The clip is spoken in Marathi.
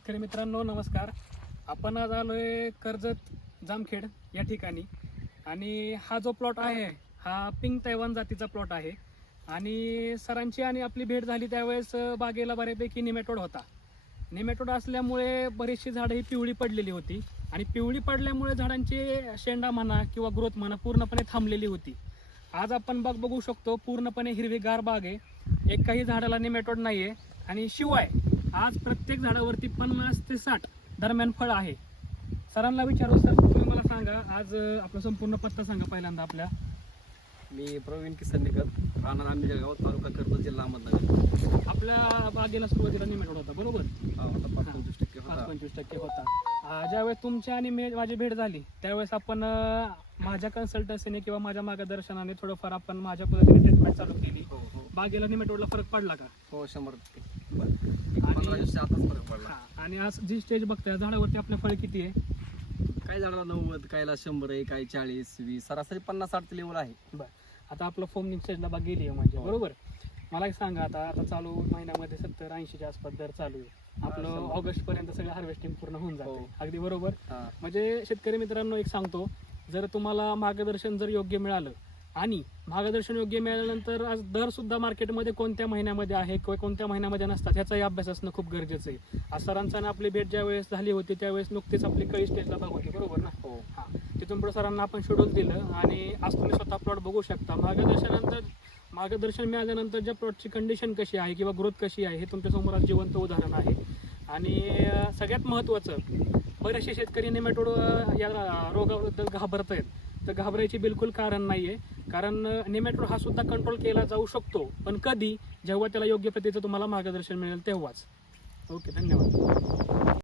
शेतकरी मित्रांनो नमस्कार. आपण आज आलोय कर्जत जामखेड या ठिकाणी. आणि हा जो प्लॉट आहे हा पिंक तैवान जातीचा प्लॉट आहे. आणि सरांची आणि आपली भेट झाली त्यावेळेस बागेला बऱ्यापैकी निमेटोड होता. निमेटोड असल्यामुळे बरीचशी झाडं ही पिवळी पडलेली होती. आणि पिवळी पडल्यामुळे झाडांची शेंडा म्हणा किंवा ग्रोथ म्हणा पूर्णपणे थांबलेली होती. आज आपण बाग बघू शकतो पूर्णपणे हिरवीगार बाग आहे. एकाही झाडाला निमेटोड आहे आणि शिवाय आज प्रत्येक झाडावरती पन्नास ते साठ दरम्यान फळ आहे. सरांना विचारू सर तुम्ही मला सांगा आज आपला संपूर्ण पत्ता सांगा पहिल्यांदा आपल्या. मी प्रवीण किसन निकत राहणार आम्ही जळगाव तालुका कर्जत जिल्हा अहमदनगर. आपल्या बागेला सुरुवातीला निमेटोड होता बरोबर? हा, पाच पंचवीस टक्के पाच पंचवीस टक्के होता. ज्यावेळेस तुमची आणि मे माझी भेट झाली त्यावेळेस आपण माझ्या कन्सल्टन्सीने किंवा माझ्या मार्गदर्शनाने थोडंफार आपण माझ्या पद्धतीने ट्रीटमेंट चालू केली. हो हो. बागेला निमेटोडला फरक पडला का? हो शंभर टक्के. पंधरा दिवस आताच फरक पडला. हा, आणि आज जी स्टेज बघताय झाडावरती आपलं फळ किती आहे? काही झाडाला नव्वद काहीला शंभर आहे काही चाळीस वीस सरासरी पन्नास साठ लेवल आहे. बर. आता आपलं फोम स्टेजला बाग गेली आहे म्हणजे हो. बरोबर? मला एक सांगा आता आता चालू महिन्यामध्ये सत्तर ऐंशीच्या आसपास दर चालू आहे. आपलं शंभर. ऑगस्ट पर्यंत सगळं हार्वेस्टिंग पूर्ण होऊन जाते हो. अगदी बरोबर? हा. म्हणजे शेतकरी मित्रांनो एक सांगतो जर तुम्हाला मार्गदर्शन जर योग्य मिळालं आणि मार्गदर्शन योग्य मिळाल्यानंतर आज दर सुद्धा मार्केटमध्ये कोणत्या महिन्यामध्ये आहे किंवा कोणत्या महिन्यामध्ये नसतात ह्याचाही अभ्यास असणं खूप गरजेचं आहे. आज सरांचा आपली भेट ज्या वेळेस झाली होती त्यावेळेस नुकतीच आपली कळी स्टेजला भाग होती बरोबर ना? हो. हा. तिथून पुढे सरांना आपण शेड्यूल दिलं आणि आज तुम्ही स्वतः प्लॉट बघू शकता. मार्गदर्शनानंतर मार्गदर्शन मिळाल्यानंतर ज्या प्लॉटची कंडिशन कशी आहे किंवा ग्रोथ कशी आहे हे तुमच्यासमोर आज जिवंत उदाहरण आहे. आणि सगळ्यात महत्त्वाचं बरेचसे शेतकरी नेमॅटोड या रोगाबद्दल घाबरत आहेत तर घाबरायची बिलकुल कारण नाही आहे कारण नेमॅटोड हा सुद्धा कंट्रोल केला जाऊ शकतो. पण कधी जेव्हा त्याला योग्य प्रतीचं तुम्हाला मार्गदर्शन मिळेल तेव्हाच. ओके धन्यवाद.